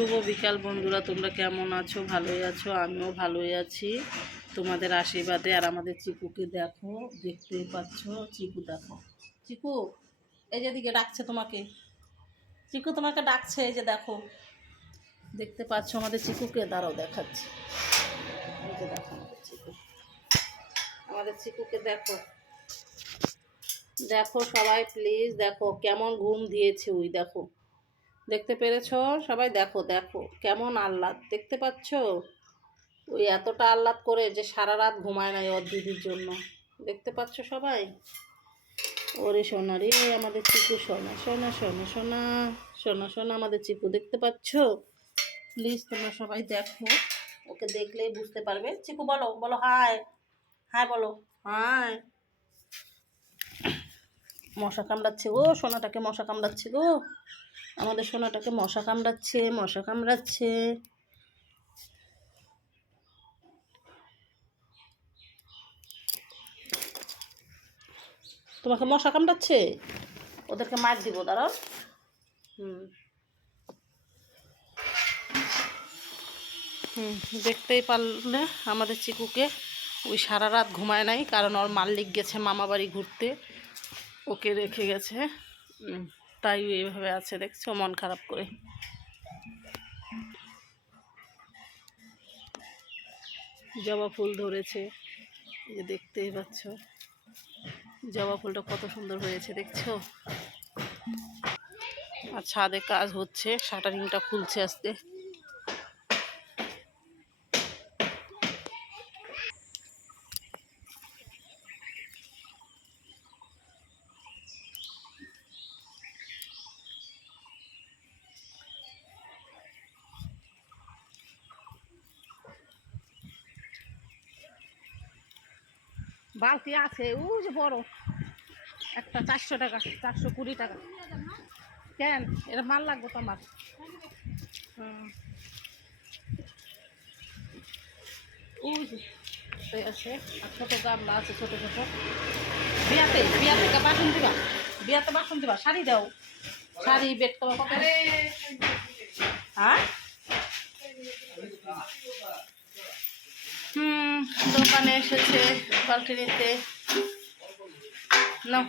শুভ বিকাল বন্ধুরা, তোমরা কেমন আছো? ভালোই আছো? আমিও ভালোই আছি তোমাদের আশীর্বাদে। আর আমাদের চিকুকে দেখো, দেখতেই পাচ্ছ। চিকু দেখো, চিকু এই যেদিকে ডাকছে তোমাকে, চিকু তোমাকে ডাকছে, এই যে দেখো, দেখতে পাচ্ছ আমাদের চিকুকে। দাঁড়াও দেখাচ্ছি, এই যে দেখো আমাদের চিকু, আমাদের চিকুকে দেখো, দেখো সবাই প্লিজ দেখো কেমন ঘুম দিয়েছে ওই, দেখো, দেখতে পেরেছো সবাই? দেখো দেখো কেমন আহ্লাদ, দেখতে পাচ্ছ? ওই এতটা আহ্লাদ করে যে সারা রাত ঘুমায় নাই ওর দিদির জন্য, দেখতে পাচ্ছ সবাই? ওরে সোনা রে আমাদের চিকু, সোনা সোনা সোনা সোনা সোনা সোনা আমাদের চিকু, দেখতে পাচ্ছ? প্লিজ তোমরা সবাই দেখো, ওকে দেখলেই বুঝতে পারবে। চিকু বলো, বলো হাই, হাই বলো, হাই। মশা কামড়াচ্ছে গো, সোনাটাকে মশা কামড়াচ্ছে গো, আমাদের সোনাটাকে মশা কামড়াচ্ছে, মশা কামড়াচ্ছে। তোমাকে মশা কামড়াচ্ছে, ওদেরকে মার দিব, দাঁড়াও। হুম হুম দেখতেই পারলে আমাদের চিকুকে, ওই সারা রাত ঘুমায় নাই, কারণ ওর মালিক গেছে মামা বাড়ি ঘুরতে, ওকে রেখে গেছে, তাই এইভাবে আছে, দেখছো মন খারাপ করে। জবা ফুল ধরেছে, এই যে দেখতেই পাচ্ছ, জবা ফুলটা কত সুন্দর হয়েছে, দেখছো? আর ছাদে কাজ হচ্ছে, শাটারিংটা খুলছে আজকে। বালতি আছে ও যে বড় একটা, 400 টাকা, 420 টাকা। কেন এটা মাল লাগবে তো আমার? ওই যে আছে, আর ছোটো গামলা আছে, ছোটো ছোটো। বিয়াতে বিয়াতে বাসন দিবা, বিয়াতে বাসন দিবা, শাড়ি দাও, শাড়ি বেড কভার কত? হ্যাঁ দোকানে এসেছে বালতি নিতে। না